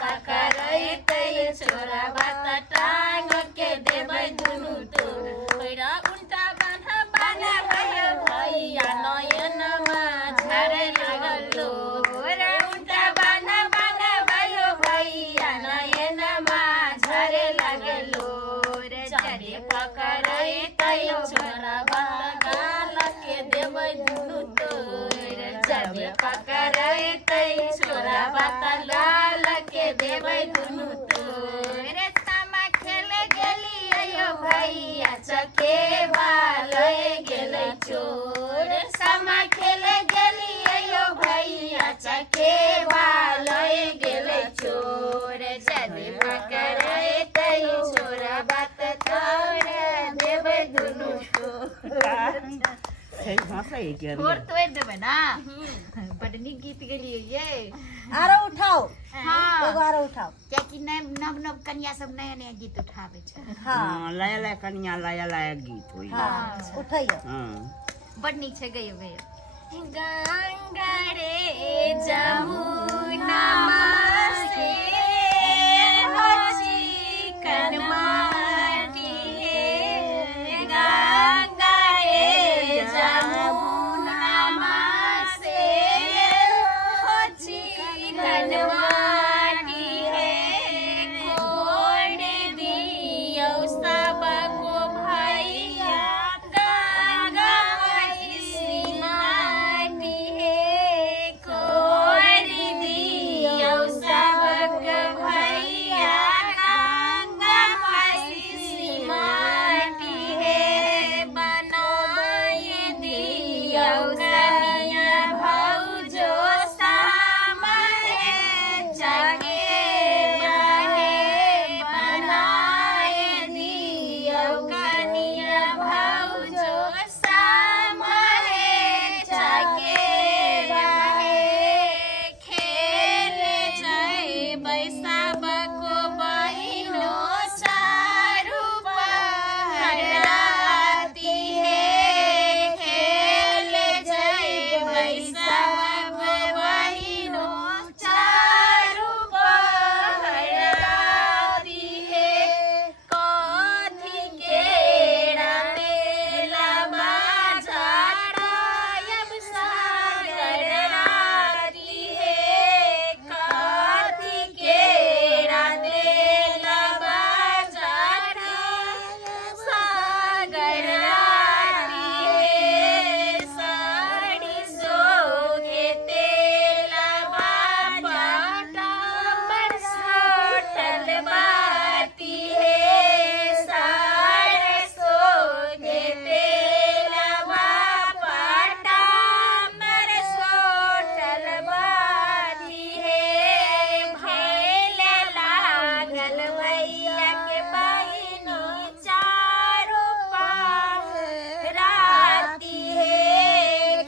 पकड़ते छोरा बात टांग के देबै दुनु तो पैरा उल्टा बान्हा बान्हा भयो भैया नयनमा झारे लागलो रे उल्टा बान्हा बान्हा भयो भैया नयनमा झारे लागलो रे जारे पकड़ते छोरा बात गाल के देबै दुनु तो रे जारे पकड़ते छोरा बात लाल के देबै दुनु तो रे सामा खेल गेलियो भैया चकेवा लय गेलै चोर सामा खेल गेलियो भैया चकेवा लय गेलै चोर जादे पकड़ते छोरा बात तोरे देबै दुनु तो और तो देबै ना बड़ नीक गीत गेलियै ये आरो उठाओ हाँ एगो आरो उठाओ क्या कि नव नव कन्या सब नया नया गीत उठावे छै हाँ लया लया कनिया लया लया गीत होई हाँ उठाइयो बड़ नीक छै गइयो गइयो गंगा रे जमुना से होची कनमाटी हे गंगा रे जमुना से होची कनमाटी हे कोड दियो सबको भैया गंगा मैसी माटी हे कोड दियो सबको भैया गंगा मैसी माटी हे बनाए दियो कनिया भौजो सामने जाके बहे बनाए दियो कनिया भौजो सामने जाके बहे खेले जाए बैसाबको बहिनो चारू पहराती हे खेले जाए बैसाबको बहिनो चारू पहराती हे कथी केरा तेला बाजारायब सागर राती हे कथी केरा तेला बाजारायब सागर राती हे साड़ी सोगे तेला बाटा बरसातल बाती हे साड़ी सोगे तेला बाटा बरसातल बाती हे भैले लागल भैया के बहिनी चारू पहराती हे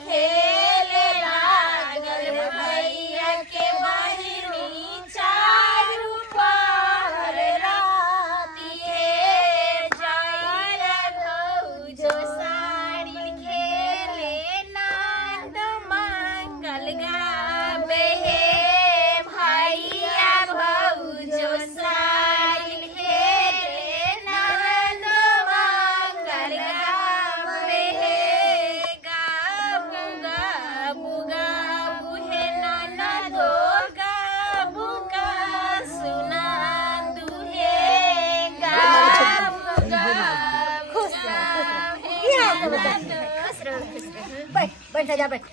खेले लागल भैया के बहिनी चारू पहराती हे जाइल भौजो साड़ी खेले नाद मंगल गावे हे भैया भौजो साड़ी खेले नाद मंगल गावे हे गाबू गाबू गाबू हे ननदो गाबू का सुना दुहे गाबू गाबू खुश रहो, खुश रहो। बैठ बैठ जा बैठ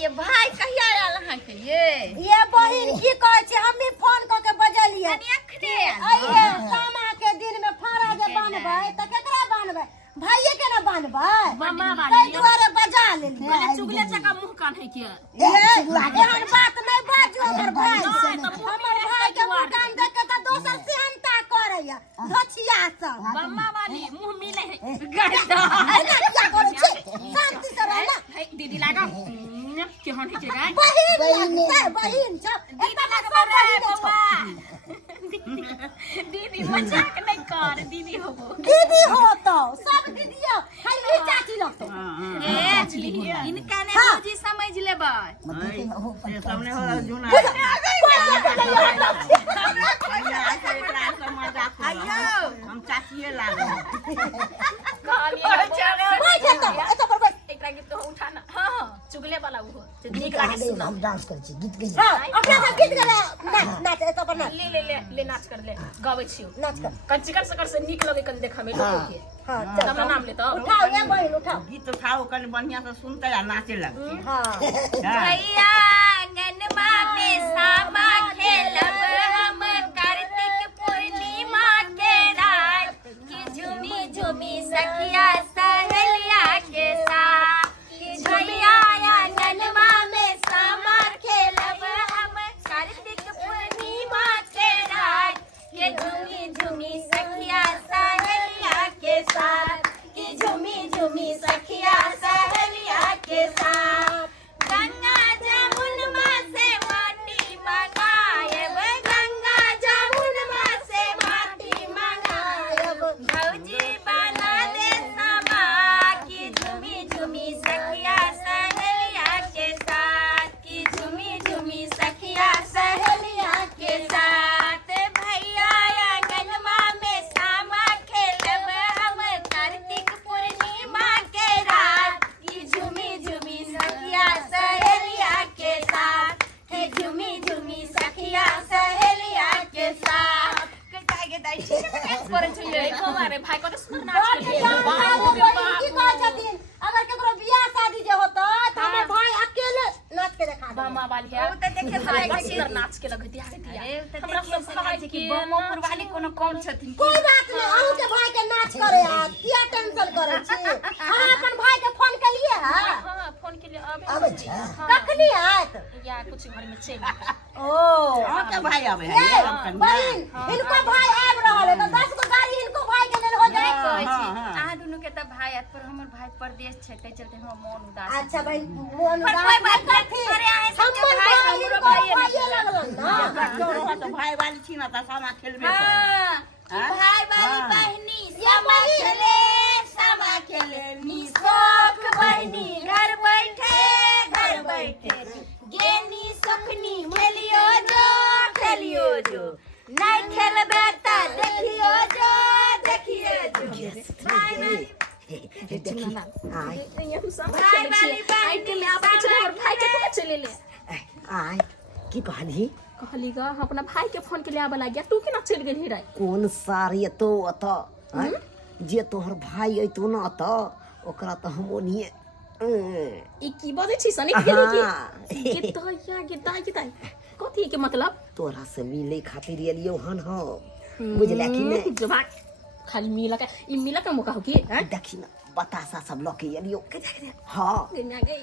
ये भाई कहिया आयल अहाँ के ये ये बहिन की कहै छै हमी फोन क के बजलियै अखने आइए सामा के दिन में फाड़ा जे बांधबै त केकरा बांधबै भाइये के ना बांधबै मम्मा तै दुआरे बजा लेलियै चुगले चका मुंह कान है के एहन बात नहीं बाजू हमर भाई हमर भाई के मुंह कान देख के त दोसर सेहनता करैया धछिया सब मम्मा वाली मुंह मिले है ऐना किया करै छै शांति से रह ना दीदी लागा के हन के रे बहिन छ दीदी लगा रे मम्मा दीदी मजाक नहीं कर दीदी हो दीदी हो तो सब दीदी हो खाली चाची लगतो ए मछली इनका ने भौजी समझ लेबै ये सामने हो जुना हम चाचिए लागे एकरा गीत तो उठाना हां चुगले वाला वो नीक लागे सुन हम डांस कर छी गीत गई हां अपना सब गीत गले नाच एतो पर नाच ले नाच कर ले गाबै छियो नाच कर कंचिकर सकड़ से नीक लगे कन देखा में लोग के हां तब नाम ले तो उठाओ ये बहिन उठाओ गीत उठाओ कनी बढ़िया से सुनते आ नाचे लगते हां भैया आंगनमा में सामा खेलब हम कार्तिक पूर्णिमा के रात की झूमी झूमी सखिया सहेलिया के साथ भैया आंगनमा में सामा खेलब हम कार्तिक पूर्णिमा के रात के झूमी झूमी सखिया सहेलिया के साथ की झूमी झूमी सखिया सहेलिया के साथ गंगा जमुनमा से माटी मंगायब गंगा जमुनमा से माटी मंगायब भौजी बना दे समा की झूमी झूमी सखिया सहेलिया के साथ की झूमी झूमी सखिया सहेलिया के साथ भैया आंगनमा में सामा खेलब हम कार्तिक पूर्णिमा के रात की झूमी झूमी सखिया सहेलिया के साथ की झूमी झूमी सखिया सहेलिया के साथ के दाई करे छिए हमारे भाई को तो सुन नाच के लिए की कहै छथिन अगर केकरो बियाह शादी जे होतो त हमर भाई अकेले नाच के देखा दे बामा वाली है वो तो देखे भाई सुंदर नाच के लगती है हमरा सब खबर कि बमोपुर वाली कोनो कम छथिन कोई बात नहीं अहू के भाई के नाच करे आ किया टेंशन करे छी हां अपन भाई के फोन के लिए हां हां फोन के लिए आबै छै कखनी आत या कुछ घर में चल ओ हां के भाई आवे है बहिन इनको भाई आब रहल है तो 10 गो गाड़ी इनको भाई के लेल हो जाए अहाँ दुनू के त भाई आत पर हमर भाई परदेश छै तै चलते हम मन उदास अच्छा भाई मोन पर कोई बात नहीं अरे आए सब भाई हमरो भाई लगलन ना तो भाई वाली छी ना त सामा खेलबे हां भाई वाली बहनी सामा खेले नी शौक बहनी घर बैठे गेनी सुखनी खेलियो जो नहीं खेलबे त देखियो जो भाई वाली बहनी आप और भाई के तो चले ले आय की कहली कहली ग अपना भाई के फोन के लिए आबे लाग गया तू केना चल गेली रे कोन सारी तो अत जे तोहर भाई अइतो न अत ओकरा त हम ओनिए ई की बजे छी सनी खेली की तो या गीताई कथी के मतलब तोरा से मिले खातिर एलियो हन हम बुझला कि नहीं जबा खाली मिला के ई मिला के मौका हो की देखी ना बतासा सब लके एलियो हां गन्या गई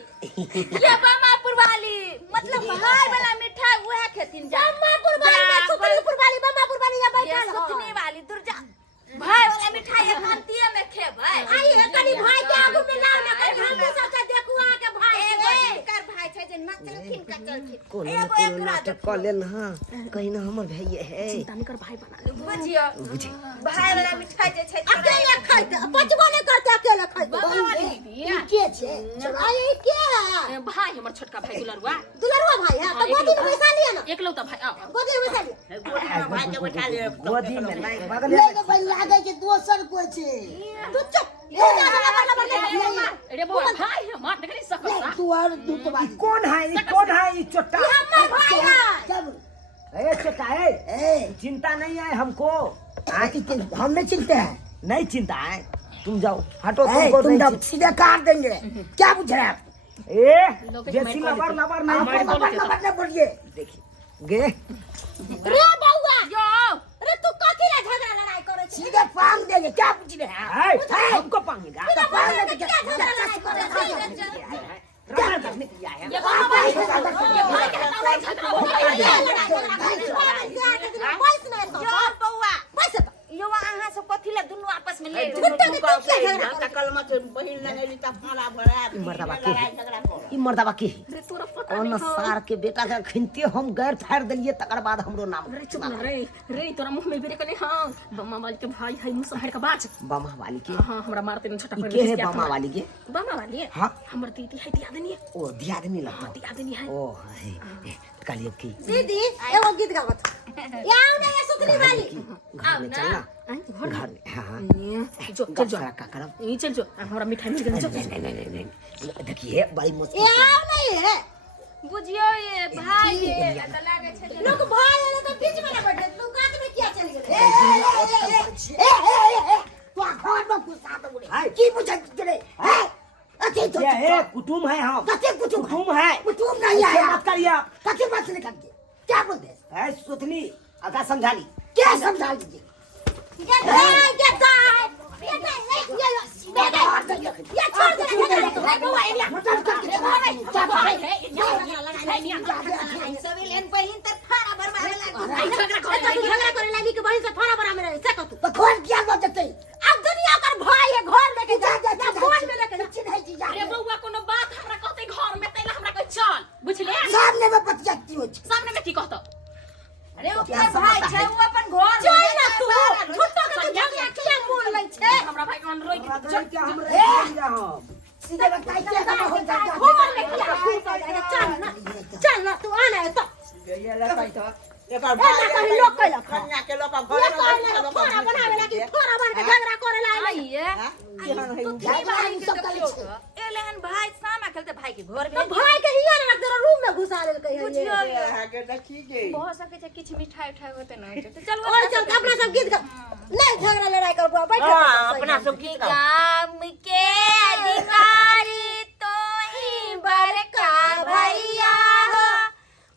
ये बामापुर वाली मतलब भाई वाला मिठाई वह खेतिन जा बामापुर वाली सुखनीपुर वाली बामापुर वाली या बैठल सुखनी वाली दुर्जा भाई वाला मिठाई खानतिए में खेबै आई है कनी भाई के आगू में लाओ ना कनी हम सब देखू आ के भाई कर भाई छै जे नचलखिन का चलखिन एगो एक नाटक कर ले ना कहीं ना हमर भैये है चिंता नहीं कर भाई बना ले बुझियो बुझी भाई वाला मिठाई जे छै अकेले खाइते पचबो नहीं करते अकेले खाइते के छे आई के है भाई हमर छोटका भाई दुलरुआ भाई है तो गोदी में बैसा लिया ना एकलौता भाई आ गोदी में बैसा लिया भाई के बैठा ले गोदी में नहीं बगल ले के भाई लागे के दोसर कोई छे तू चुप अरे बुआ भाई मार देखली सकल तू और तू तो भाई कौन है ये चोटा हमर भाई है जब ए चोटा है चिंता नहीं है हमको आके हम नहीं चिंते हैं नहीं चिंता है तुम जाओ हटो तुम सीधे काट देंगे क्या पूछ रहे आप ए जैसी लबर नहीं लबर बोलिए देखिए गे रे बउआ यो अरे तू कथी ला झगड़ा लड़ाई करे छी सीधे पांग देंगे क्या पूछ रहे हैं हमको पाएंगा तो पांग देंगे क्या झगड़ा लड़ाई करे ये भाई के झगड़ा हो गया यो बौआ यो अहाँ सब कथी ला दुनु आपस में ले कलमा से बहिन लगेली त फाला भरा ई मर्दावा के रे तोरा कौन सार के बेटा के खिनते हम गैर फाड़ दिलिए तकर बाद हमरो नाम रे चुप ना रे रे तोरा मुंह में बेरे कने हां बम्मा वाली के भाई है मुंह संहार का बाज बमा वाली के हां हमरा मारते न छटा ई के है बमा वाली के बम्मा वाली है हां हमर दीदी है दियादनी ओ दियादनी लगता दियादनी है ओ कालियो की दीदी एगो गीत गावत याऊ ना ये सुतली वाली घर में चलना घर में हां जो चल जो का करब ई चल जो हमरा मिठाई मिल गई जो नहीं देखिए बड़ी मुश्किल याऊ नहीं है बुझियो ये भाई ये त लागे छै लोग भाई है तो बीच में ना बैठे तू काट में क्या चल गेले ए तू घर में घुसा दो रे की बुझा रे अच्छे तो ये कुटुम है हम कते कुटुम है कुटुम नहीं आया मत करिए आप कते बात निकाल के क्या बोलते है सुथनी अगा समझा ली क्या समझा लीजिए ये छोड़ दे सवेलियन पहिन त फारा भर मारे लागी झगड़ा करे लागी के बहिन से फारा भर मारे से कहतू तो खोल किया न देते अब दुनिया कर भाई है घर लेके जा फोन में लेके चिन्ह जी जा अरे बउआ कोनो बात हमरा कहते घर में तैला हमरा कह चल बुझले सामने में पतियाती हो सामने में की कहतो अरे ओकर भाई छै वो अपन घर चल ना तू छुट्टा के झगड़ा किया बोल लै छे हमरा भाई के मन रोई के चल क्या हम हम सीधे बताई क्या हो जाएगा घूमर में क्या हो जाएगा चल ना तू आना है तो ये लगाई था एकर ए ना कहीं लोग कहला कन्या के लोग ये कहला फोरा बनावे लागी फोरा बन के झगड़ा करे लाई ये भाई सब कहले छे एलेहन भाई सामा खेलते भाई के घर तो में भाई के हिया रख दे रूम में घुसा लेल कहिए बुझियो ये है के देखी के बहुत सके छै किछ मिठाई उठाई होते न तो चल और चल के अपना सब गीत गा नहीं झगड़ा लड़ाई कर बैठ अपना सब की का काम के अधिकारी तो ही बड़का भैया हो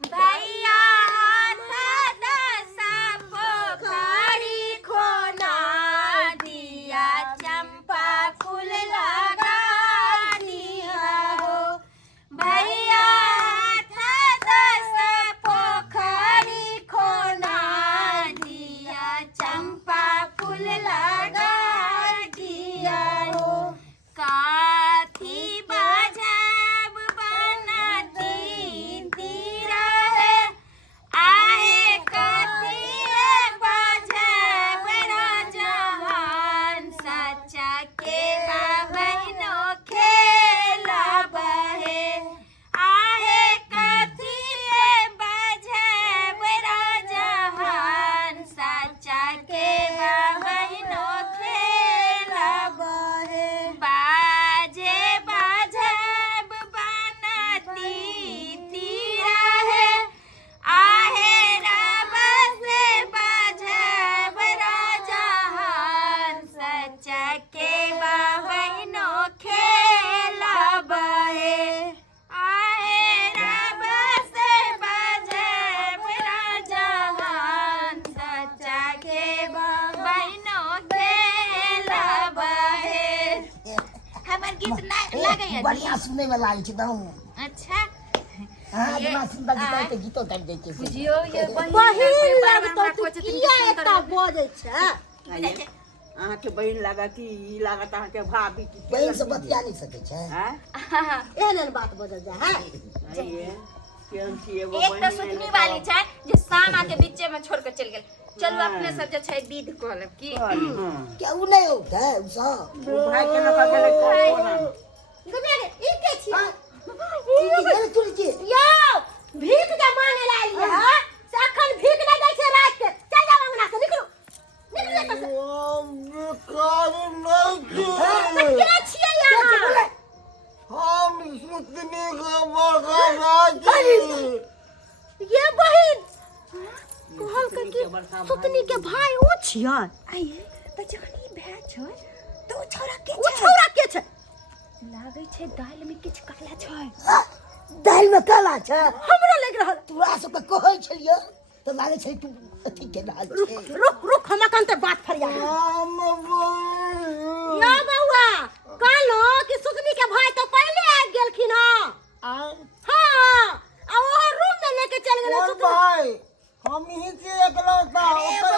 भैया हाथ दसा पोखरी खोना दिया चंपा फूल लगा दिया हो भैया हाथ दसा पोखरी खोना दिया चंपा फूल लगा दिया हो काथी बाजब बनाती तीरा है आहे काथी बाजब राजहान सच्चा के बहनो खेला बहे आहे काथी बाजब राजहान सच्चा के बहनो खेला बहे बाजे बाजब बनाती तीरा है आहे रब से बाजब राजहान सच्चा के बहनो खेला बहे आहे रब से बाजब राजहान सच्चा के बहनो खेला बहे हमर गीत ना लगैया बढ़िया सुने में लागी छी दऊ अच्छा हां इतना सुंदर गीत के गीतो गाइ दै छै बुझियो ये बहिन लगतो तू किया एता बजै छै अहाँ के बहिन लगा कि ई लागत अहाँ के भाभी की बहिन से बतिया नहीं सकै छै हैं एहन बात बजल जा है ये केहन छी एगो एक तो सुतनी वाली छै जे सामा के बीचे में छोड़ के चल गेल चलू अपने सब जे छै विध कऽ लेब की क्या उ नहीं होता है उ सब भाई के लोग गेले कोना गमे ई के छी ई के तुल की यो भीख के मांगे ला लिया हां से अखन भीख नहीं दै छै रात के चल जाओ अंगना से निकलो क्या छिए यहाँ ये बहिन कहल के कि सुतनी के भाई ओ छियै आइए त जखनी भै छै त ओ छौरा के छै लागै छै दाल में किछ काला छै दाल में काला छै हमरा लग रहल तोरा सब के कहै छलियो त लागे छै तू अथी के डाल छै रुक हम कन त बात फरिया या बउआ कहलो कि सुतनी के भाई तो पहले आ गेलखिन हां आ वो रूम में लेके चल गेल सुतनी भाई हम ही से एकलौता ओकर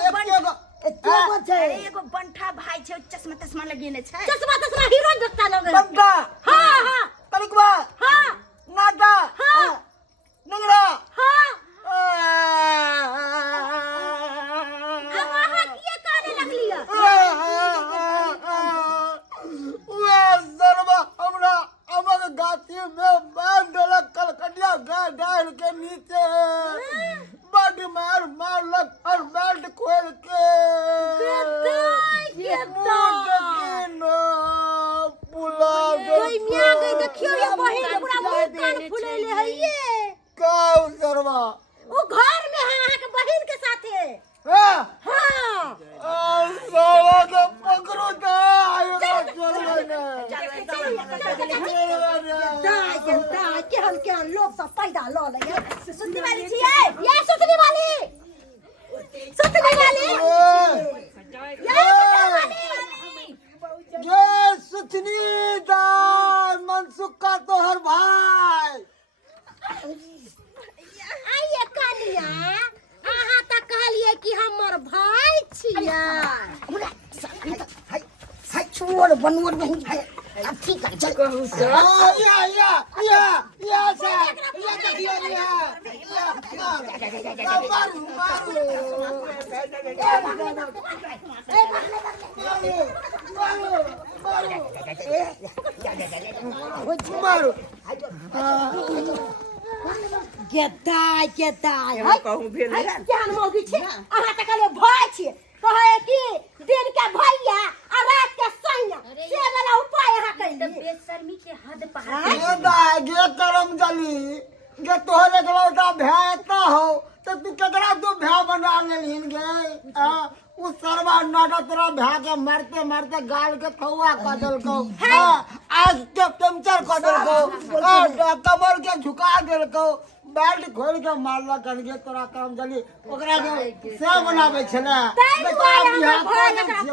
एकेगो छै एगो बंठा भाई छै चश्मा तस्मा लगेने छै चश्मा हीरो देखता लगे बंटा हां तनिकवा हां नाटा हां में बांध देलक कलकतिया गाय डाल के नीचे बड़ी मार मारलक और बेल्ट खोल के पुला कोई मियां गई देखियो ये बहिन के पूरा मुंह कान फुलेले है ये का सरवा वो घर में है अहाँ के बहिन के साथे हां हां साला के पकड़ो दा आयो चल दाई के हम लोग सब पैदा ल ले सुतने वाली छिए ये सुतने वाली ये सुतने वाली ये सुथनी दा मनसुख का तोहर भाई आइए कनिया अहाँ त कहलिए कि हमर भाई छियै हाय छोड़ बनवर नहीं है ठीक है चल कहू या से या देखियो या मारू मारू गेदाय हम कहूं फिर हाय ज्ञान मौगी छी अहाँ त कहलिए भाई छी कहे कि दिन के भैया आ रात के सैया से वाला उपाय अहाँ कइली बेशर्मी के हद पार ये दा गे करम जली गे तोहर एकलौता भाई का हो तो तू केकरा तो भाई बना लेलिन गे उस सरवा नाटा तेरा भाई के मारते मारते गाल के खौआ कर देलको आज के पंचर कर देलको कमर के झुका देलको बेल्ट खोल के मारला कर के तोरा काम जली ओकरा के से बनावे छले बेटा बियाह कर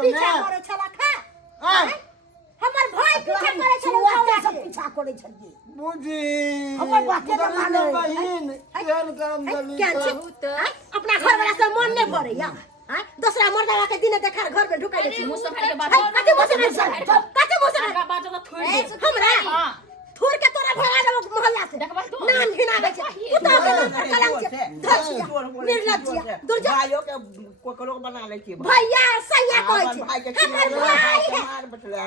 पीछा करे छला खा हमर भाई पीछा करे छला सब पीछा करे छलिए बुझी हमर बाते न माने बहिन केहन काम जली क्या छी अपना घर वाला से मन नहीं पड़े या दूसरा मर्दावा के दिन देखा घर में ढुकाई छी मुंह से फाड़ के बात कते मुंह से आगा बात तो थोड़ी दे हमरा हां थोड़ के तोरा भगा देबो मोहल्ला से देखबा तू नाम घिनावे छै तू तो कलंक छै धचिया निर्लज्जिया दुर्जा भाइयों के कोकरो बना ले छी भैया सैया कहै छै हमर भाई है मार बचला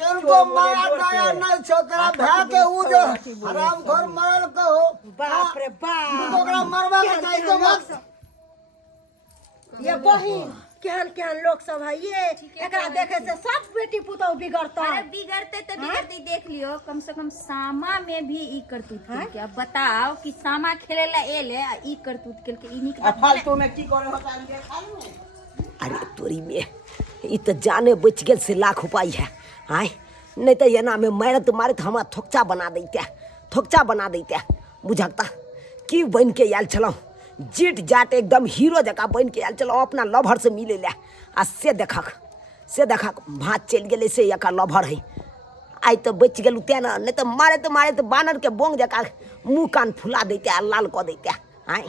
केन को मारा दया नहीं छो तेरा भाई के उ जो हराम घर मारल कहो बाप रे बाप तो ओकरा मरवा के चाहिए तो मत ये बहिन केहन लोग सब है ये एकरा देखे से सब बेटी पुतौ बिगड़ता अरे बिगड़ते तो बिगड़ती देख लियो कम से कम सामा में भी ई करतूत के अब बताओ कि सामा खेलेला एले आ ई करतूत खेल के ई निक फालतू में की करे होता है खाल में अरे तोरी में ई तो जाने बच गेल से लाख उपाय है आय नहीं तो एना में मारत मारत हमारा थोकचा बना देते बुझकता की बन के आयल छलौ जीट जाट एकदम हीरो जका बन के आयल छलौ अपना लभर से मिले ले आ से देखक भात चल गेले से एका लभर है आई तो बच गेलू ते ना नहीं तो मारे तो बानर के बोंग जका मुँह कान फुला देते आ लाल कऽ देते आय